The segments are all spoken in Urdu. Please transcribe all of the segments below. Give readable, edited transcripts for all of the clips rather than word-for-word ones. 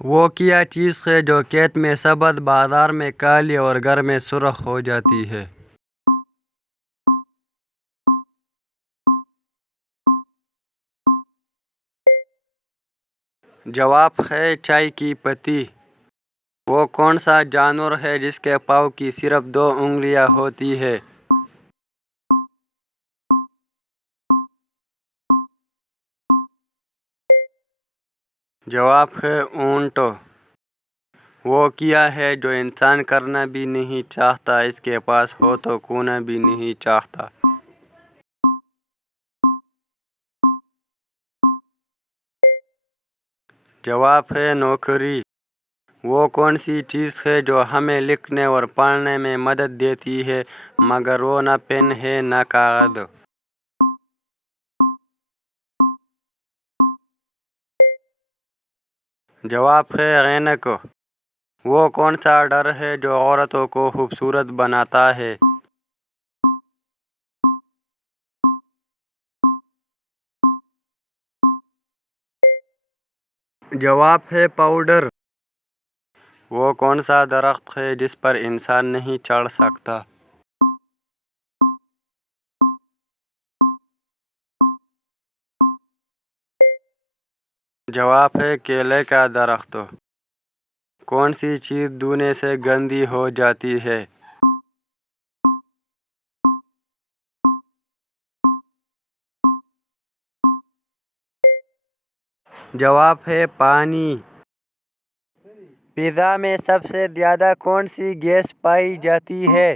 وہ کیا چیز ہے جو کھیت میں سبز، بازار میں کالی اور گھر میں سرخ ہو جاتی ہے؟ جواب ہے چائے کی پتی۔ وہ کون سا جانور ہے جس کے پاؤں کی صرف 2 انگلیاں ہوتی ہے؟ جواب ہے اونٹ۔ وہ کیا ہے جو انسان کرنا بھی نہیں چاہتا، اس کے پاس ہو تو کھونا بھی نہیں چاہتا؟ جواب ہے نوکری۔ وہ کون سی چیز ہے جو ہمیں لکھنے اور پڑھنے میں مدد دیتی ہے مگر وہ نہ پین ہے نہ کاغذ؟ جواب ہے عینک۔ وہ کون سا ڈر ہے جو عورتوں کو خوبصورت بناتا ہے؟ جواب ہے پاؤڈر۔ وہ کون سا درخت ہے جس پر انسان نہیں چڑھ سکتا؟ جواب ہے کیلے کا درخت۔ کون سی چیز دھونے سے گندی ہو جاتی ہے؟ جواب ہے پانی۔ پیزا میں سب سے زیادہ کون سی گیس پائی جاتی ہے؟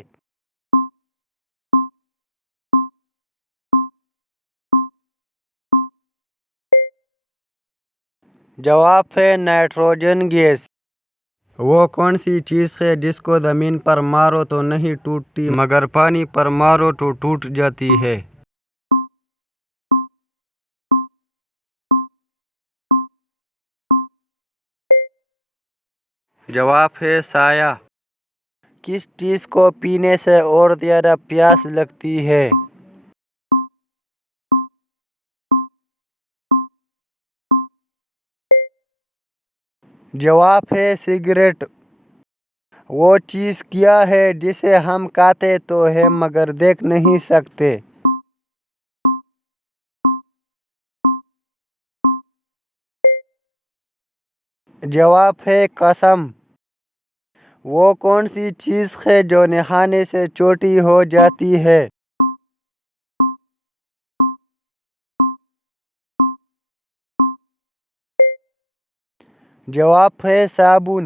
جواب ہے نائٹروجن گیس۔ وہ کون سی چیز ہے جس کو زمین پر مارو تو نہیں ٹوٹتی مگر پانی پر مارو تو ٹوٹ جاتی ہے؟ جواب ہے سایہ۔ کس چیز کو پینے سے اور زیادہ پیاس لگتی ہے؟ جواب ہے سگریٹ۔ وہ چیز کیا ہے جسے ہم کھاتے تو ہیں مگر دیکھ نہیں سکتے؟ جواب ہے قسم۔ وہ کون سی چیز ہے جو نہانے سے چھوٹی ہو جاتی ہے؟ جواب ہے صابن۔